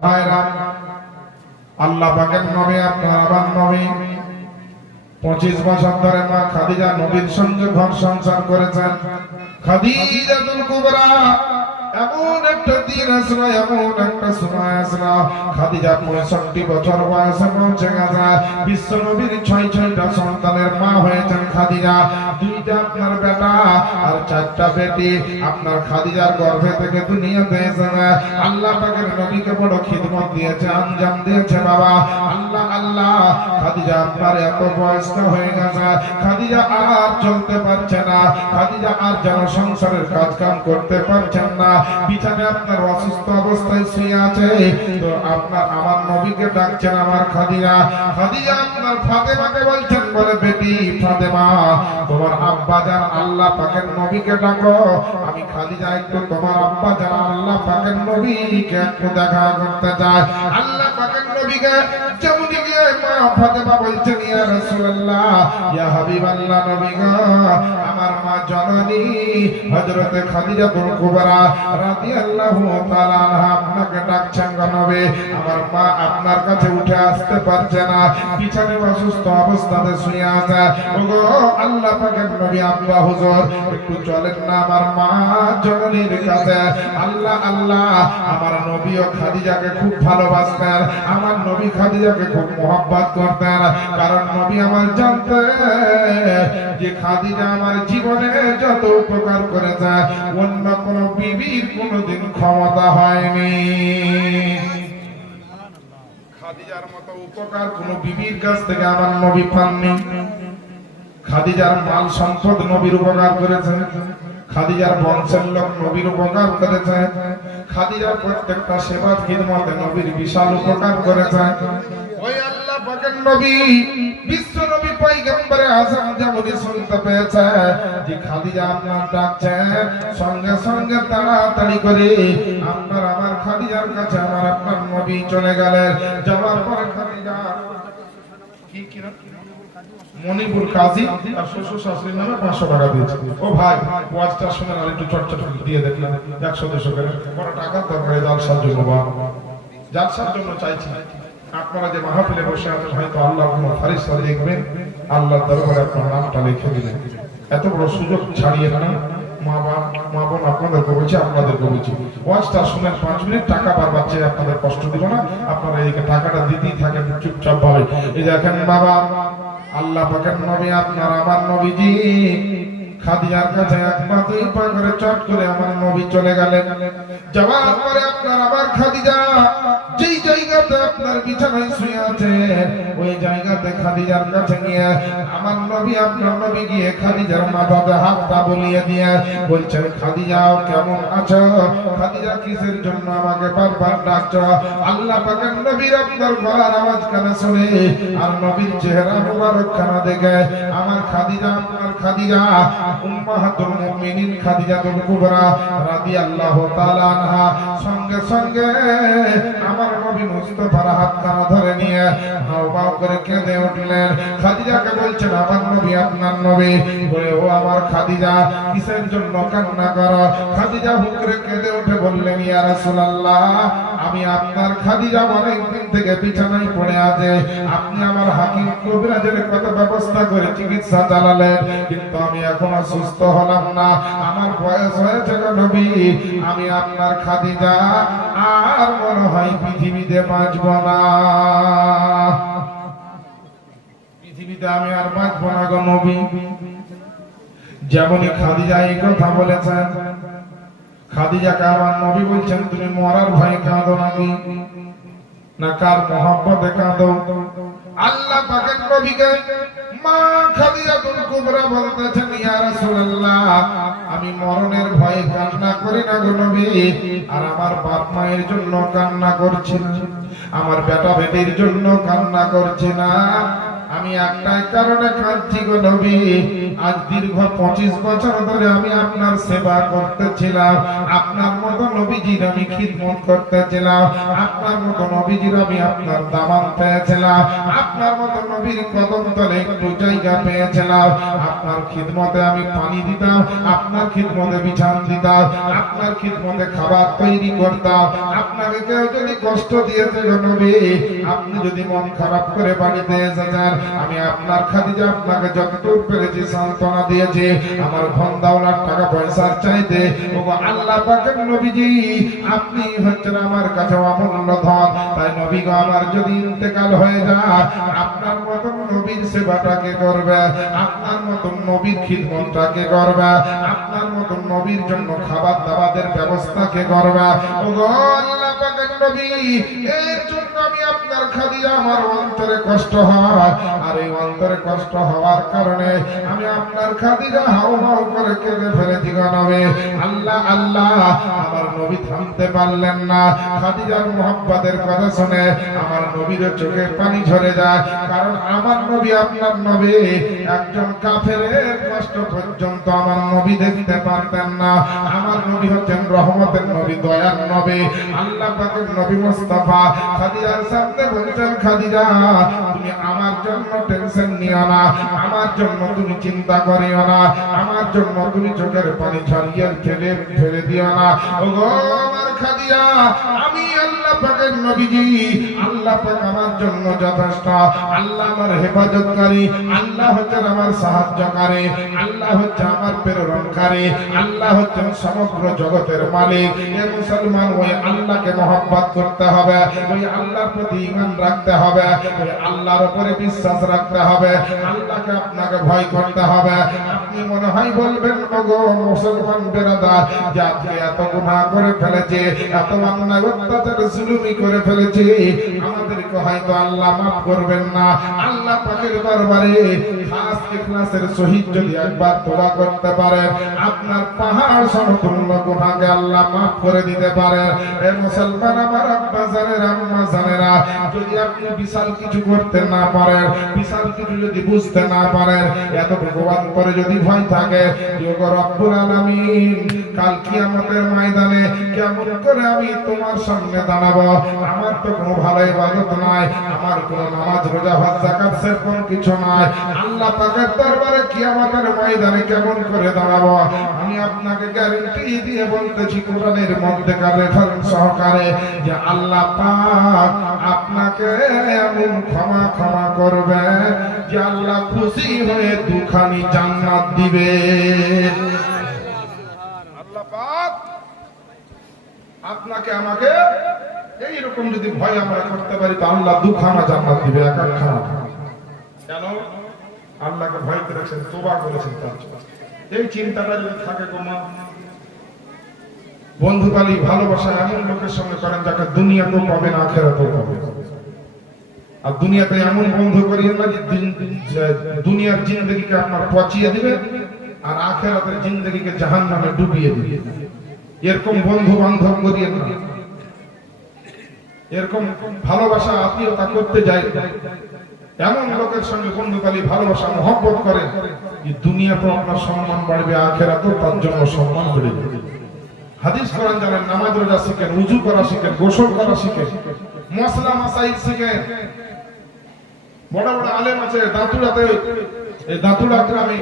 ভাইরা, আল্লাহ পাকের নবী আপনার আমার নবী 25 বছর ধরে মা খাদিজা নবীর সঙ্গে ঘর সংসার করেছেন। খাদিজাতুল কুবরা এমন একটা দিন আসলো, এমন একটা সময় আসলো, খাদিজা 65 বছর বয়সে পৌঁছে গেছে। বিশ্ব নবীর 6টা সন্তানের মা হয়েছেন খাদিজা। 2টা আপনার বেটা আর 4টা বেটি আপনার খাদিজার গর্ভে থেকে দুনিয়াতে এসেছে। আল্লাহ পাকের নবীকে বড় খিদমত দিয়েছে, আঞ্জাম দিয়েছে বাবা। আল্লাহ আল্লাহ, খাদিজা আপনার এত বয়স্ক হয়ে গেছে, খাদিজা আর চলতে পারছে না, খাদিজা আর যেন সংসারের কাজ কাম করতে পারছেন না, বিছানায় আপনার অসুস্থ অবস্থায় শুয়ে আছে। তো আপনার আমার নবীকে ডাকছেন আমার খাদিজা। খাদিজা আপনার ফাতেমাকে বলছেন, বলে বেটি ফাতেমা, তোমার আব্বা জান আল্লাহ পাকের নবীকে ডাকো। আমি খাদিজা একটু তোমার আব্বা জান আল্লাহ পাকের নবীকে একটু দেখা করতে চাই। আল্লাহ পাকের নবীকে যেমন গিয়ে মা ফাতেমা বলছেন, ইয়া রাসূলুল্লাহ, ইয়া হাবিবাল্লাহ, নবী গো, আমার মা জননী হযরত খাদিজাতুল কুবরা রাদিয়াল্লাহু তাআলা আনহা আপনাকে ডাকছেন গো নবী। আমার মা আপনার কাছে উঠে আসতে পারছে না, বিছানায় অসুস্থ অবস্থাতে শুয়ে আছে। ওগো আল্লাহ পাকের নবী, আব্বা হুজুর একটু চলেন না আমার মা জননীর কাছে। আল্লাহ আল্লাহ, আমার নবী ও খাদিজাকে খুব ভালোবাসতেন, আমার নবী খাদিজাকে খুব মহব্বত করতেন, কারণ নবী আমার জানতেন যে খাদিজা আমার জীবনে যত উপকার করেছে অন্য কোন বিবির কোনদিন ক্ষমতা হয়নি। খাদিজার মতো উপকার কোন বিবির কাছ থেকে আমার নবী পাননি। খাদিজার মাল সম্পদ নবীর উপকার করেছে, খাদিজার বংশের লোক নবীর উপকার করেছে, খাদিজার প্রত্যেকটা সেবা খিদমতে নবীর বিশাল উপকার করেছে। ওই আল্লাহ পাকের নবী বিশ্ব নবী পয়গম্বরে আযম যেমন শুনতে পেয়েছে যে খাদিজা আপনার ডাকছে, সঙ্গে সঙ্গে তাড়াতাড়ি করে আপনার আমার খাদিজার কাছে আমার আপনার নবী চলে গেলেন। যাওয়ার পরে খাদিজা কি কি মনিপুর কাজী আর শ্বশুর শাশুড়ির নামে 500 টাকা দিয়েছে। ও ভাই, ওয়াজটা শুনে আর একটু চটচট দিয়ে দেখলাম 100-200 করে বড় টাকা দরকার জালসার জন্য, জালসার জন্য চাইছি। আপনারা যে মাহফিলে বসে আছেন, হয়তো আল্লাহ কোনো ফারিস্তা দেখবেন, আল্লাহর দরবারে আপনার নামটা লিখে দিলেন। এত বড় সুযোগ ছাড়িয়ে না। মা বোন আপনাদেরকে বলছি, আপনাদেরকে বলছি, ওয়াজটা শুনেন 5 মিনিট, টাকা বারবার চেয়ে আপনাদের কষ্ট দিব না, আপনারা এইদিকে টাকাটা দিতেই থাকেন চুপচাপ ভাবে। এই দেখেন বাবা, আল্লাহ পাকের নবী আপনার আমার নবীজি খাদিজার কাছে এক পা দুই পা করে চট করে আমার নবী চলে গেলেন। যাওয়ার পরে আপনার আমার খাদিজা যেই জায়গাতে আপনার বিছানায় শুয়ে আছে, ওই জায়গাতে খাদিজার কাছে নিয়ে আমার নবী আপনার নবী গিয়ে খাদিজার মাথাতে হাতটা বুলিয়ে দিয়ে বলছেন, খাদিজা কেমন আছো? খাদিজা কিসের জন্য আমাকে বারবার ডাকছো? আল্লাহ পাকের নবীর আপনার গলার আওয়াজ কানে শুনে আর নবীর চেহারা মুবারক খানা দেখে আমার খাদিজা আপনার খাদিজা উম্মাহাতুল মুমিনিন খাদিজাতুল কুবরা রাদিয়াল্লাহু তাআলা আনহা সঙ্গে সঙ্গে আমার নবী মুস্তাফার হাতখানা ধরে নিয়ে হাওমাও করে কেঁদে উঠলেন। খাদিজাকে বলছেন, আমার নবী আপনার নবী বলে, ও আমার খাদিজা কিসের জন্য কান্না করো? খাদিজা হুকরে কেঁদে উঠে বললেন, ইয়া রাসূলুল্লাহ, আমি আপনার খাদিজা অনেকদিন থেকে বিছানায় পড়ে আছে, আপনি আমার হাকিম কবিরাজের কত ব্যবস্থা করে চিকিৎসা চালালেন, কিন্তু আমি এখনো সুস্থ হলাম না, আমার বয়স হয়েছে গো নবী, আমি আপনার খাদিজা আর মনে হয় পৃথিবীতে বাঁচব না, পৃথিবীতে আমি আর বাঁচব না গো নবী। যেমনই খাদিজা এই কথা বলেছেন, খাদিজাকে আমার নবী বলছেন, তুমি মরার ভয়ে কাঁদো নাকি না কার মহব্বতে কাঁদো? আল্লাহ পাকের নবীকে মা খাদিজাতুল কুবরা বলতেছেন, ইয়া রাসূলুল্লাহ, আমি মরণের ভয়ে কান্না করি না গো নবী, আর আমার বাপ মায়ের জন্য কান্না করছি না, আমার বেটা বেটির জন্য কান্না করছি না, আমি একটাই কারণে কাঁদছি গো নবী, আজ দীর্ঘ 25 বছর ধরে আমি আপনার সেবা করতেছিলাম, আপনার মতো নবীজির আমি খিদমত করতেছিলাম, আপনার মতো নবীজির আমি আপনার দামান পেয়েছিলাম, আপনার মতো নবীর কদম তলে একটু জায়গা পেয়েছিলাম, আপনার খিদমতে আমি পানি দিতাম, আপনার খিদমতে বিছান দিতাম, আপনার খিদমতে খাবার তৈরি করতাম। আপনাকে কেউ যদি কষ্ট দিয়েছে গো নবী, আপনি যদি মন খারাপ করে বাড়িতে এসেছেন, আমি আপনার খাদিজা আপনাকে যতটুকু পেরেছি সান্ত্বনা দিয়েছি। আমার ধন দৌলত টাকা পয়সার চাইতে ওগো আল্লাহ পাকের নবীজি আপনি হচ্ছেন আমার কাছে অমূল্য ধন। তাই নবী গো, আমার যদি ইন্তেকাল হয়ে যায়, আপনার মতন নবীর সেবাটাকে করবে, আপনার মতন নবীর খিদমতটাকে করবে, আপনার মতন নবীর জন্য খাবার দাবারের ব্যবস্থাকে করবে। ওগো আল্লাহ পাকের নবী, এর জন্য আমি আপনার খাদিজা আমার অন্তরে কষ্ট হয়, আর এই অন্তরে কষ্ট হওয়ার কারণে আমি আপনার খাদিজা হাউ হাউ করে কেঁদে ফেলেছি গো নবী। আল্লাহ আল্লাহ, আমার নবী থামতে পারলেন না। খাদিজার মুহাব্বতের কথা শুনে আমার নবীর চোখে পানি ঝরে যায়, কারণ আমার নবী আপনার নবী একজন কাফেরের কষ্ট পর্যন্ত আমার নবী দেখতে পারতেন না। আমার নবী হচ্ছেন রহমতের নবী, দয়ার নবী, আল্লাহ পাকের নবী মুস্তাফা। খাদিজার সামনে বলছেন, খাদিজা তুমি আমার জন্য টেনশন নিও না, আমার জন্য তুমি চিন্তা করিও না, আমার জন্য তুমি চোখের পানি ঝরিয়ে ফেলে দিও না। ওগো আমার খাদিজা, আমি আল্লাহ পাকের নবীজি, আল্লাহ পাক আমার জন্য যথেষ্ট। আল্লাহ আমার হেফাজতকারী, আল্লাহ হচ্ছেন আমার সাহায্যকারী, আল্লাহ হচ্ছে আমার প্রেরণকারী, আল্লাহ হচ্ছেন সমগ্র জগতের মালিক। এ মুসলমান, ওই আল্লাহকে মহব্বত করতে হবে, ওই আল্লাহর প্রতি ঈমান রাখতে হবে, ওই আল্লাহর উপরে বিশ্বাস রাখতে হবে, আল্লাহকে আপনাকে ভয় করতে হবে। আপনি মনে হয় বলবেন, ওগো মুসলমান বেরাদার, যে আজকে এত গুনাহ করে ফেলেছে, এত অন্যায় অত্যাচার জুলুমি করে ফেলেছে, আমাদেরকে হয়তো আল্লাহ মাফ করবেন না। আল্লাহ পাকের দরবারে খাস ইখলাসের সহিত যদি একবার তোবা করতে পারেন, আপনার পাহাড় সমতুল্য গুনাহকে আল্লাহ মাফ করে দিতে পারেন। এ মুসলমান আমার আব্বা জানেরা, আম্মা জানেরা, যদি আপনি বিশাল কিছু করতে না পারেন, বিশাল কিছু যদি বুঝতে না পারেন, এত ভগবান করে যদি ভয় থাকে, ওগো রব্বুল আলামিন, কাল কিয়ামতের ময়দানে কেমন করে আমি তোমার সামনে দাঁড়াবো? আমার তো কোনো ভালো ইবাদত নাই, আমার কোনো নামাজ রোজা হজ যাকাত সেরকম কিছু নাই, আল্লাহ পাকের দরবারে কিয়ামতের ময়দানে কেমন করে দাঁড়াবো? আমি আপনাকে গ্যারান্টি দিয়ে বলতেছি, কোরআনের মধ্যেকার রেফারেন্স সহকারে, যে আল্লাহ পাক আপনাকে এমন ক্ষমা করবে যে আল্লাহ খুশি হয়ে দুখানি জান্নাত দিবে। আল্লাহ পাক আপনাকে আমাকে এইরকম যদি ভয় আমরা করতে পারি, তো আল্লাহ দুখানা জান্নাত দিবে, এক একখানা। কেন? আল্লাহকে ভয় করেছেন, তোবা করেছেন, তার জন্য। এই চিন্তাটা যদি থাকে গো মা, বন্ধুকালী ভালোবাসা এমন লোকের সঙ্গে করেন যাকে দুনিয়াতেও পাবেন, আখেরাতেও পাবেন। আর দুনিয়াতে এমন বন্ধু করিয়েন না যে দুনিয়ার জিন্দগিকে আপনার পচিয়ে দিবে, আর আখেরাতের জিন্দগিকে জাহান্নামে ডুবিয়ে দিবে। এরকম বন্ধু বান্ধব করিয়েন না। এরকম ভালোবাসা আত্মীয়তা করতে যায় এমন লোকের সঙ্গে বন্ধুকালী ভালোবাসা মহব্বত করে, যে দুনিয়াতে আপনার সম্মান বাড়বে, আখেরাতেও তার জন্য সম্মান বেড়ে যাবে। হাদিস কোরআন জানেন, নামাজ রোজা শিখেন, ওযু করা শিখেন, গোসল করা শিখেন, মশলা মাসাইল শিখেন। বড় বড় আলেম আছে দাঁতুড়াতে, এই দাঁতুড়া গ্রামে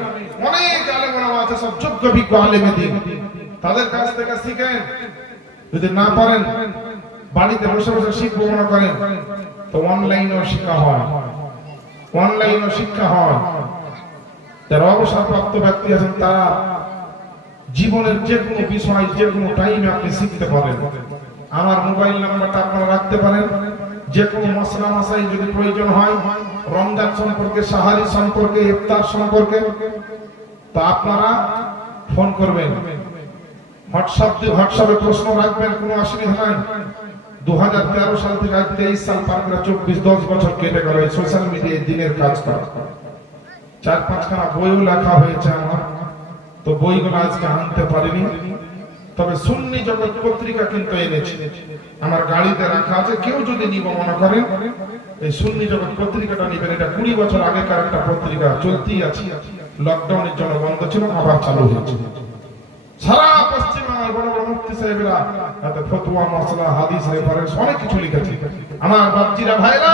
অনেক আলেম ওলামা আছে, সব যোগ্য বিজ্ঞ আলেমে দিন, তাদের কাছ থেকে শিখেন। যদি না পারেন, বাড়িতে বসে বসে শিখবো মনে করেন, তো অনলাইনেও শিক্ষা হয়, অনলাইনেও শিক্ষা হয়। যারা অবসরপ্রাপ্ত ব্যক্তি আছেন, তারা জীবনের যে কোনো বিষয় যে কোনো টাইমে আপনি শিখতে পারেন। আমার মোবাইল নাম্বারটা আপনারা রাখতে পারেন। যে কোনো মশলা মাসাই যদি প্রয়োজন হয়, রমজান সম্পর্কে, সাহারি সম্পর্কে, ইফতার সম্পর্কে, তো আপনারা ফোন করবেন, হোয়াটসঅ্যাপে প্রশ্ন রাখবেন, কোনো অসুবিধা নাই। 2013 সাল থেকে আজ 23 সাল পার করে 10 বছর কেটে গেল এই সোশ্যাল মিডিয়ায় দিনের কাজ করা। 4-5খানা বইও লেখা হয়েছে আমার, তো বইগুলো আজকে আনতে পারিনি, তবে সুন্নি জগৎ পত্রিকা কিন্তু এনেছি। আমার গাড়িতে রাখা আছে, কেউ যদি নিব মনে করেন এই সুন্নি জগৎ পত্রিকাটা নিবেন। এটা 20 বছর আগেকার একটা পত্রিকা, চলতেই আছে, লকডাউনের জন্য বন্ধ ছিল, আবার চালু হয়েছে। সারা পশ্চিমবঙ্গের বড় বড় মুফতি সাহেবরা তাতে ফতোয়া, মাসলা, হাদিস, রেফারেন্স অনেক কিছু লিখেছে। আমার বাপজিরা ভাইরা,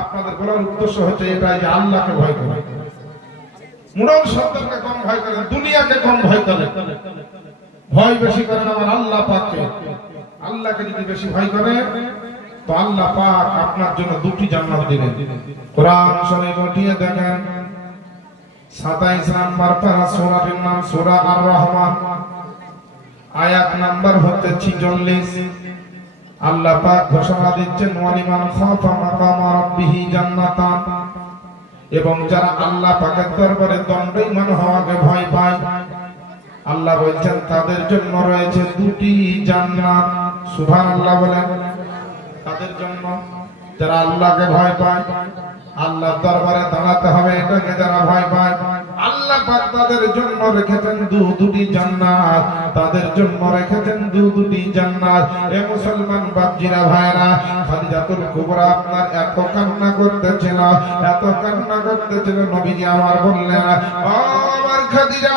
আপনাদের বলার উদ্দেশ্য হচ্ছে এটাই যে আল্লাহকে ভয় করেন, মুরল সত্তাকে কম ভয় করেন, দুনিয়াকে কম ভয় করেন, ভয় বেশি করেন আমার আল্লাহ পাককে। আল্লাহকে যদি বেশি ভয় করেন তো আল্লাহ পাক আপনার জন্য দুটি জান্নাত দিবেন। কোরআন শরীফ উঠিয়ে দেখেন 27 নাম্বার পারা, সূরাটির নাম সূরা আর রহমান, আয়াত নাম্বার হচ্ছে 46। আল্লাহ পাক ঘোষণা দিচ্ছেন ওয়ালিমান খাফা মাকামা রাব্বিহি জান্নাতান, এবং যারা আল্লাহ পাকের দরবারে দণ্ডায়মান হওয়াকে ভয় পায় আল্লাহ বলছেন তাদের জন্য রয়েছে দুটি জান্নাত। সুবহানাল্লাহ বলেন। তাদের জন্য যারা আল্লাহকে ভয় পায়, আল্লাহর দরবারে দাঁড়াতে হবে, এটাকে যারা ভয় পায় আল্লাহ পাক তাদের জন্য রেখেছেন দুটি জান্নাত, তাদের জন্য রেখেছেন দুটি জান্নাত। এ মুসলমান বাপজিরা ভাইরা, খাদিজাতুল কুবরা আপনার এত কান্না করতেছিল, এত কান্না করতেছিল, নবীজি আমার বললেন ও আমার খাদিজা,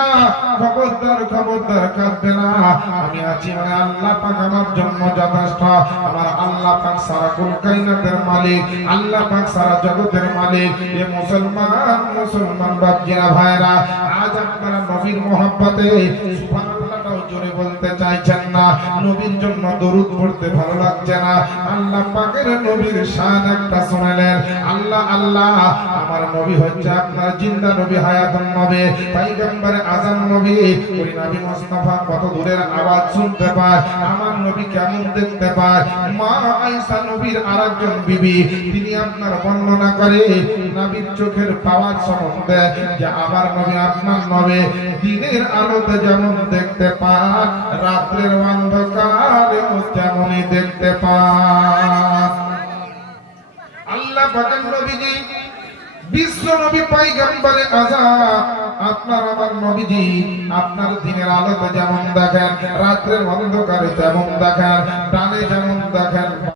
খবরদার খবরদার কাঁদবে না, আমি আছি, মানে আল্লাহ পাক আমার জন্য যথেষ্ট। আমার আল্লাহ পাক সারা কুল কায়নাতের মালিক, আল্লাহ পাক সারা জগতের মালিক। এ মুসলমান বাপজিরা ভাইরা, আজ আপনারা নবীর মহব্বতে সুবহানাল্লাহটাও জোরে বলতে চাইছেন না, নবীর জন্য দরুদ পড়তে ভালো লাগছে না। আল্লাহ পাকের নবীর শান একটা শুনলেন। আল্লাহ আল্লাহ, আমার নবী হচ্ছে আপনার জিন্দা নবী, হায়াতুন নবী, পয়গম্বর আযম নবী। ওই নবী মুস্তাফা কত দূরের আওয়াজ শুনতে পায়, আমার নবী কেমন দেখতে পায়। মা আয়েশা নবীর আরেকজন বিবি, তিনি আপনার বর্ণনা করে নবীর চোখের পাওয়ার সম্বন্ধে যে আমার নবী আপনার নবী দিনের আলোতে যেমন দেখতে পান, রাতের অন্ধকারে তেমনই দেখতে পান। আল্লাহ পাকের নবীজি বিশ্ব নবী পয়গম্বরে আযম, আপনার আমার নবীজি আপনার দিনের আলোতে যেমন দেখেন, রাতের অন্ধকারে তেমন দেখেন, ডানে যেমন দেখেন,